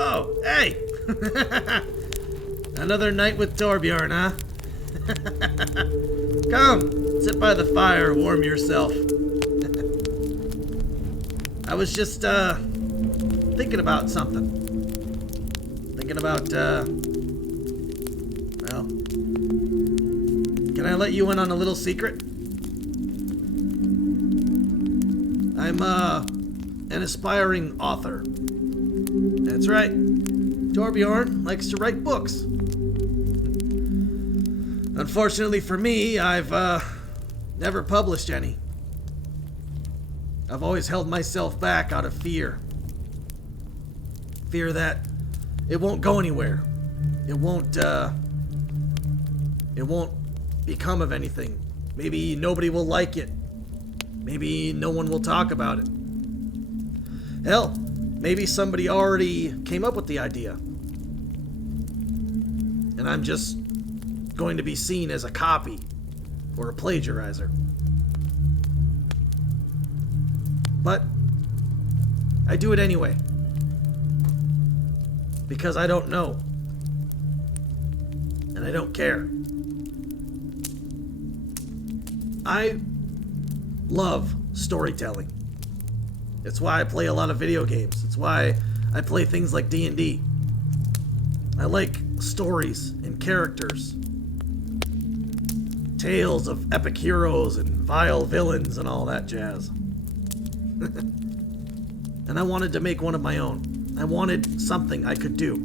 Oh, hey! Another night with Torbjorn, huh? Come, sit by the fire, warm yourself. I was just, thinking about something. Thinking about, well, can I let you in on a little secret? I'm, an aspiring author. That's right. Torbjorn likes to write books. Unfortunately for me, I've never published any. I've always held myself back out of fear. Fear that it won't go anywhere. It won't become of anything. Maybe nobody will like it. Maybe no one will talk about it. Hell, maybe somebody already came up with the idea. And I'm just going to be seen as a copy or a plagiarizer. But I do it anyway. Because I don't know. And I don't care. I love storytelling. It's why I play a lot of video games. It's why I play things like D&D. I like stories and characters. Tales of epic heroes and vile villains and all that jazz. And I wanted to make one of my own. I wanted something I could do.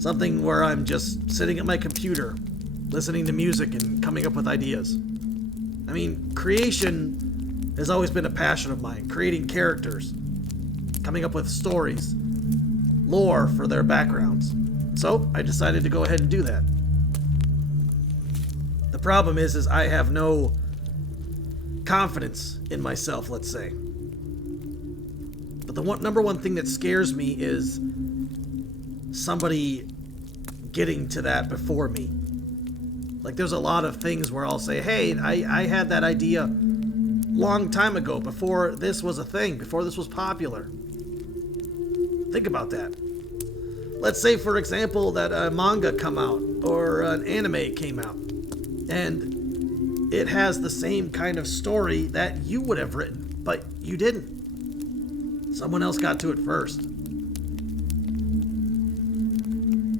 Something where I'm just sitting at my computer, listening to music and coming up with ideas. I mean, creation has always been a passion of mine. Creating characters, coming up with stories, lore for their backgrounds. So I decided to go ahead and do that. The problem is I have no confidence in myself, let's say. But the number one thing that scares me is somebody getting to that before me. Like, there's a lot of things where I'll say, hey, I had that idea long time ago, before this was a thing, before this was popular. Think about that. Let's say, for example, that a manga come out or an anime came out, and it has the same kind of story that you would have written, but you didn't. Someone else got to it first.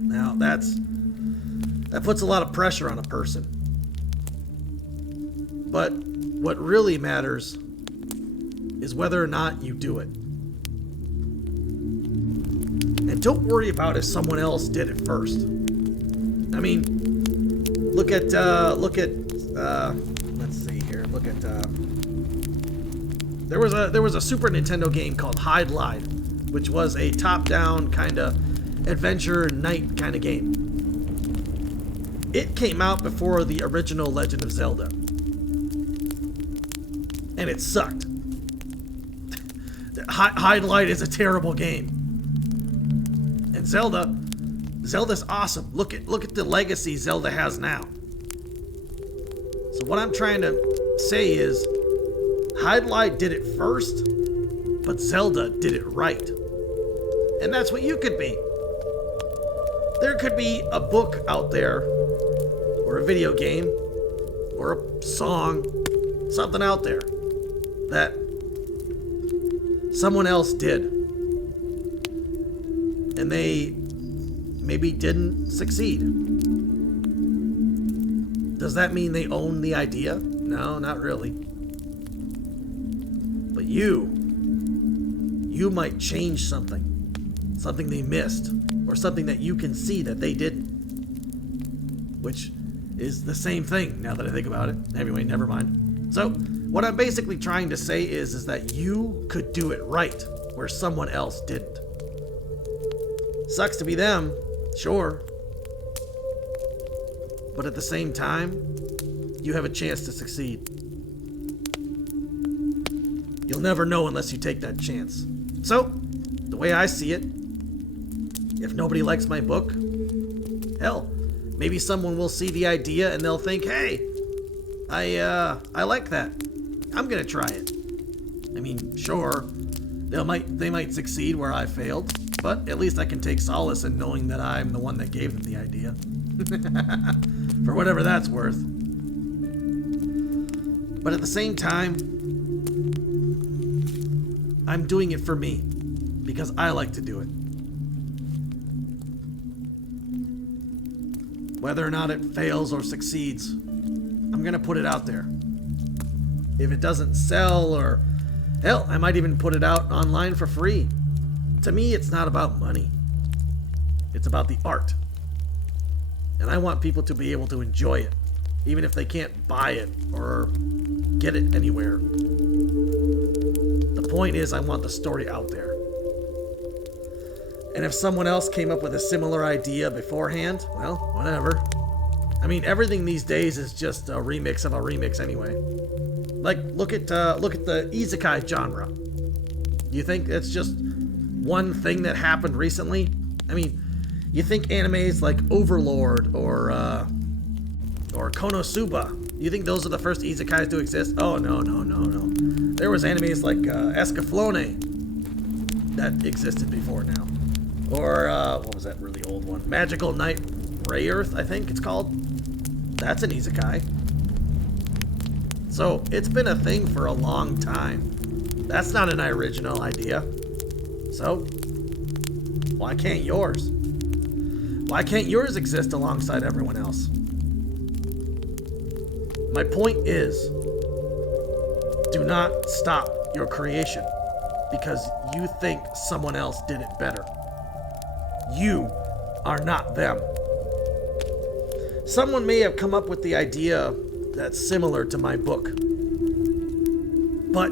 Now, that puts a lot of pressure on a person. But what really matters is whether or not you do it. And don't worry about if someone else did it first. I mean, look at let's see here. Look at there was a Super Nintendo game called Hide Lied, which was a top-down kind of adventure night kind of game. It came out before the original Legend of Zelda. And it sucked. Hide Light is a terrible game. And Zelda's awesome. Look at the legacy Zelda has now. So what I'm trying to say is, Hide Light did it first, but Zelda did it right. And that's what you could be. There could be a book out there, or a video game, or a song, something out there that someone else did, and they maybe didn't succeed. Does that mean they own the idea? No, not really. But you might change something they missed, or something that you can see that they didn't, which is the same thing now that I think about it. Anyway, never mind. So what I'm basically trying to say is that you could do it right where someone else didn't. Sucks to be them, sure. But at the same time, you have a chance to succeed. You'll never know unless you take that chance. So, the way I see it, if nobody likes my book, hell, maybe someone will see the idea and they'll think, hey, I like that. I'm gonna try it. I mean, sure, they might succeed where I failed. but at least I can take solace in knowing that I'm the one that gave them the idea. For whatever that's worth. But at the same time, I'm doing it for me, because I like to do it. Whether or not it fails or succeeds, I'm gonna put it out there. If it doesn't sell, or hell, I might even put it out online for free. To me, it's not about money. It's about the art. And I want people to be able to enjoy it, even if they can't buy it or get it anywhere. The point is, I want the story out there. And if someone else came up with a similar idea beforehand, well, whatever. I mean, everything these days is just a remix of a remix anyway. Like, look at the isekai genre. You think it's just one thing that happened recently? I mean, you think animes like Overlord or Konosuba, you think those are the first isekais to exist? Oh, no. There was animes like Escaflowne that existed before now. Or, what was that really old one? Magical Knight Rayearth, I think it's called. That's an isekai. So, it's been a thing for a long time. That's not an original idea. So, why can't yours? Why can't yours exist alongside everyone else? My point is, do not stop your creation because you think someone else did it better. You are not them. Someone may have come up with the idea that's similar to my book, but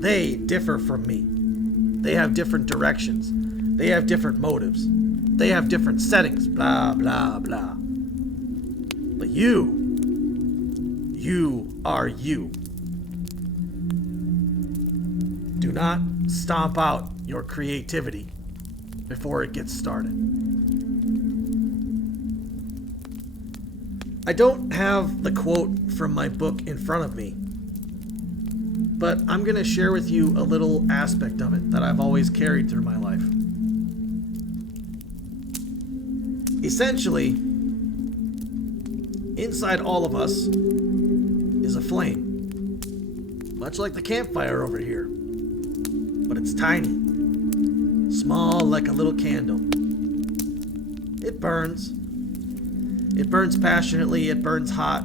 they differ from me. They have different directions. They have different motives. They have different settings, blah, blah, blah. But you are you. Do not stomp out your creativity before it gets started. I don't have the quote from my book in front of me, but I'm going to share with you a little aspect of it that I've always carried through my life. Essentially, inside all of us is a flame, much like the campfire over here, but it's tiny, small like a little candle. It burns. It burns passionately, it burns hot.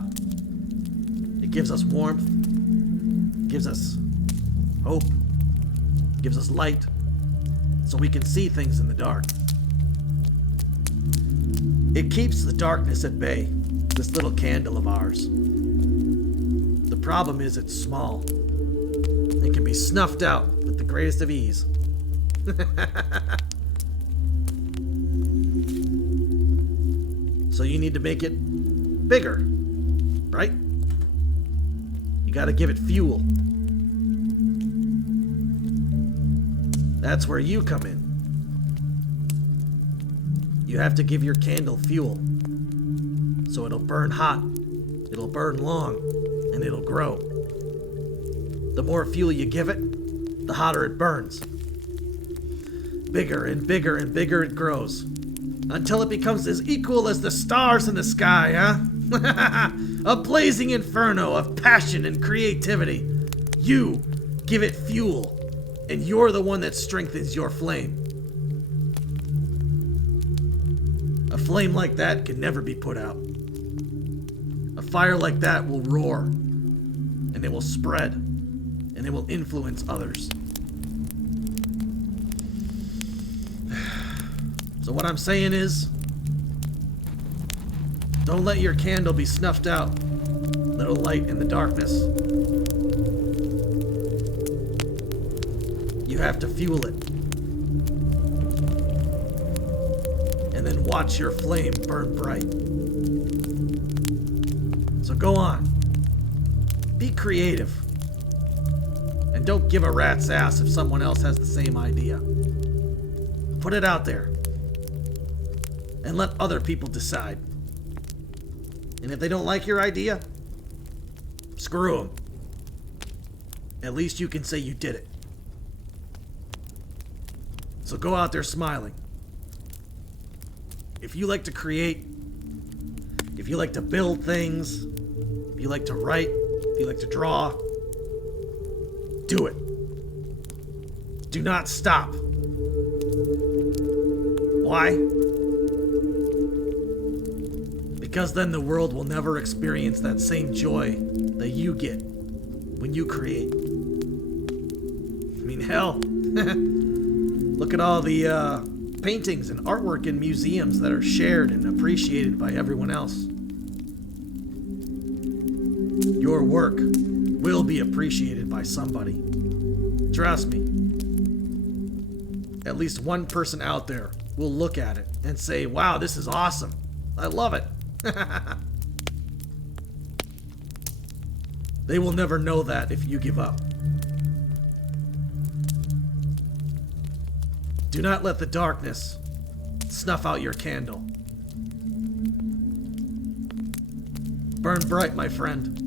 It gives us warmth, gives us hope, gives us light, so we can see things in the dark. It keeps the darkness at bay, this little candle of ours. The problem is it's small. It can be snuffed out with the greatest of ease. So you need to make it bigger, right? You gotta give it fuel. That's where you come in. You have to give your candle fuel. So it'll burn hot, it'll burn long, and it'll grow. The more fuel you give it, the hotter it burns. Bigger and bigger and bigger it grows. Until it becomes as equal as the stars in the sky, huh? A blazing inferno of passion and creativity. You give it fuel, and you're the one that strengthens your flame. A flame like that can never be put out. A fire like that will roar, and it will spread, and it will influence others. So what I'm saying is, don't let your candle be snuffed out. Little light in the darkness. You have to fuel it. And then watch your flame burn bright. So go on. Be creative. And don't give a rat's ass if someone else has the same idea. Put it out there. And let other people decide. And if they don't like your idea, screw them. At least you can say you did it. So go out there smiling. If you like to create, if you like to build things, if you like to write, if you like to draw, do it. Do not stop. Why? Because then the world will never experience that same joy that you get when you create. I mean, hell, look at all the paintings and artwork in museums that are shared and appreciated by everyone else. Your work will be appreciated by somebody. Trust me. At least one person out there will look at it and say, wow, this is awesome. I love it. They will never know that if you give up. Do not let the darkness snuff out your candle. Burn bright, my friend.